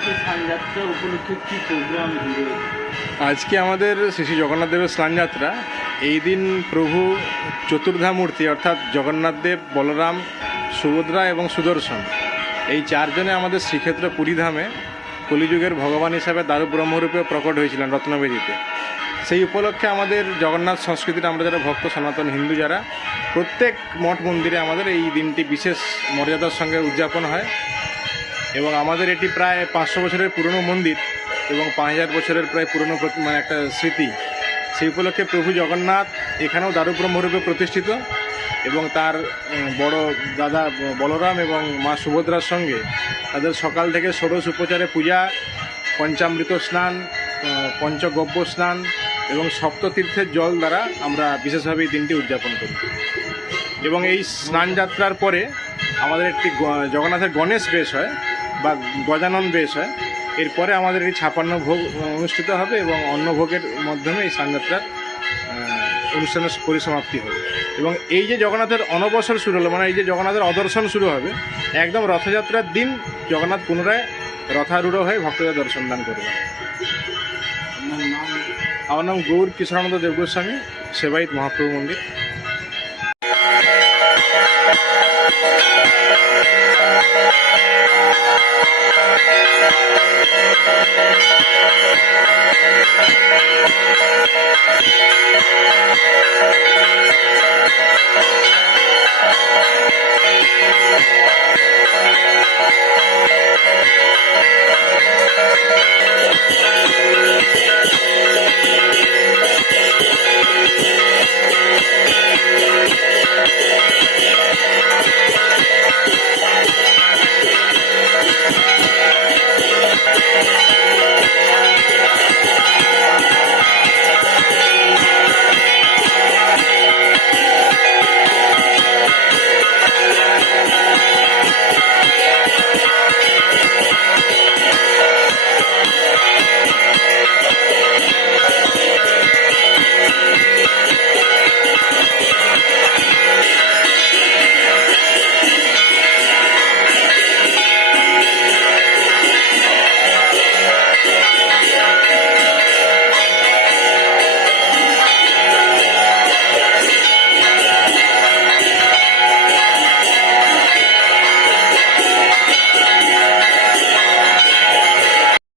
আজকে স্নানযাত্রা উপলক্ষে কি প্রোগ্রাম রয়েছে? আজকে আমাদের শ্রী শ্রী জগন্নাথ দেবের স্নানযাত্রা। এই দিন প্রভু চতুর্ধা মূর্তি অর্থাৎ জগন্নাথ দেব, বলরাম, সুভদ্রা এবং সুদর্শন এই চারজনে আমাদের শ্রীক্ষেত্র পুরীধামে কলিযুগের ভগবান হিসাবে দারু ব্রহ্মরূপে প্রকট হয়েছিলেন রত্নবেদিতে। সেই উপলক্ষে আমাদের জগন্নাথ সংস্কৃতির আমরা যারা ভক্ত সনাতন হিন্দু যারা, প্রত্যেক মঠ মন্দিরে আমাদের এই দিনটি বিশেষ মর্যাদার সঙ্গে উদযাপন হয়। এবং আমাদের এটি প্রায় 500 বছরের পুরনো মন্দির এবং 5000 বছরের প্রায় পুরনো মানে একটা স্মৃতি। সেই উপলক্ষে প্রভু জগন্নাথ এখানেও দারু ব্রহ্মরূপে প্রতিষ্ঠিত এবং তার বড় দাদা বলরাম এবং মা সুভদ্রার সঙ্গে তাদের সকাল থেকে ষোড়শ উপচারে পূজা, পঞ্চামৃত স্নান, পঞ্চগব্য স্নান এবং সপ্ততীর্থের জল দ্বারা আমরা বিশেষভাবে এই দিনটি উদযাপন করি। এবং এই স্নানযাত্রার পরে আমাদের একটি জগন্নাথের গণেশ বেশ হয় বা গজানন বেশ হয়। এরপরে আমাদের এই 56 ভোগ অনুষ্ঠিত হবে এবং অন্নভোগের মাধ্যমে এই স্নানযাত্রার অনুষ্ঠানের পরিসমাপ্তি হবে। এবং এই যে জগন্নাথের অনবসর শুরু হলো, মানে এই যে জগন্নাথের অদর্শন শুরু হবে, একদম রথযাত্রার দিন জগন্নাথ পুনরায় রথারূঢ় হয়ে ভক্তদের দর্শন দান করবে। আমার নাম গৌর কিশোরানন্দ দেবগোস্বামী, সেবায়িত মহাপ্রভু মন্দির।